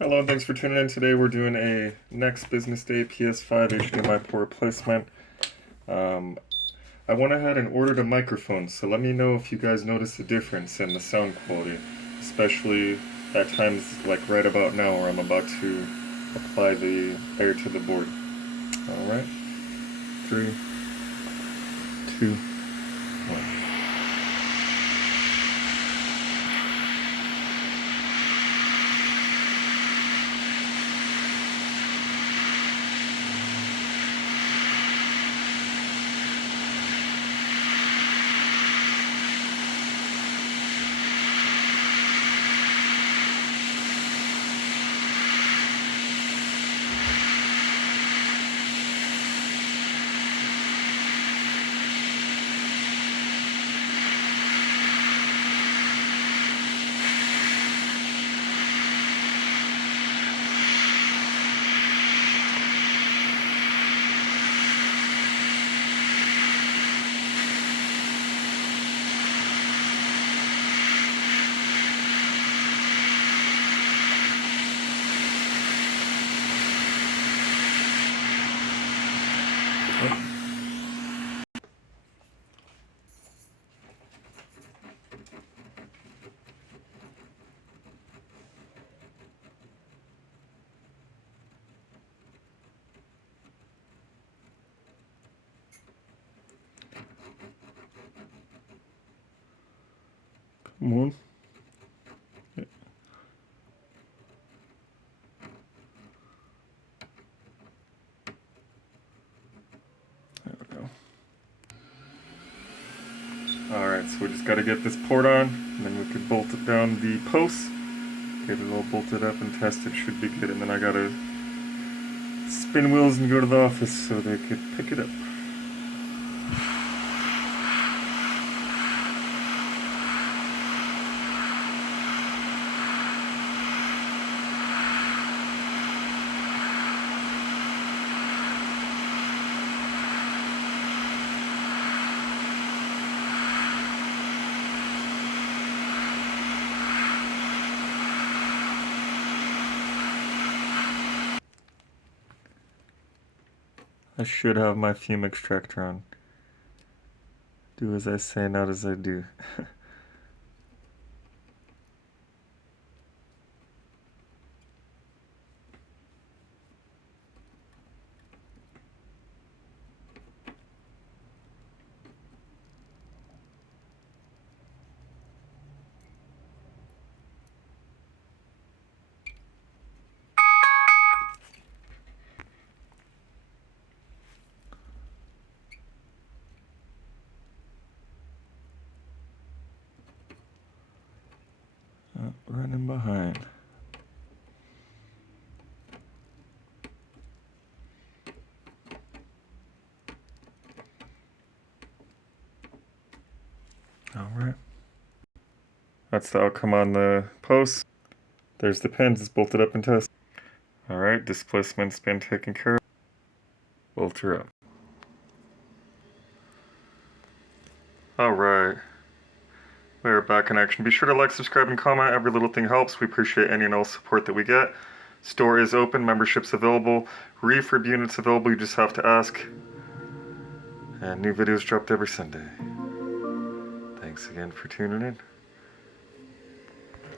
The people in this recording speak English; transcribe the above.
Hello and thanks for tuning in. Today we're doing a next business day PS5 HDMI port replacement. I went ahead and ordered a microphone, so let me know if you guys notice the difference in the sound quality, especially at times like right about now where I'm about to apply the air to the board. Alright, 3, 2, 1. Come on. There we go. Alright, so we just gotta get this port on, and then we could bolt it down the posts, get it all bolted up and test it, should be good, and then I gotta spin wheels and go to the office so they could pick it up. I should have my fume extractor on. Do as I say, not as I do. Running behind. Alright. That's the outcome on the post. There's the pins, it's bolted up and tested. Alright, displacement's been taken care of. Bolt her up. Alright. We're back in action. Be sure to like, subscribe, and comment. Every little thing helps. We appreciate any and all support that we get. Store is open. Memberships available. Refurb units available. You just have to ask. And new videos dropped every Sunday. Thanks again for tuning in.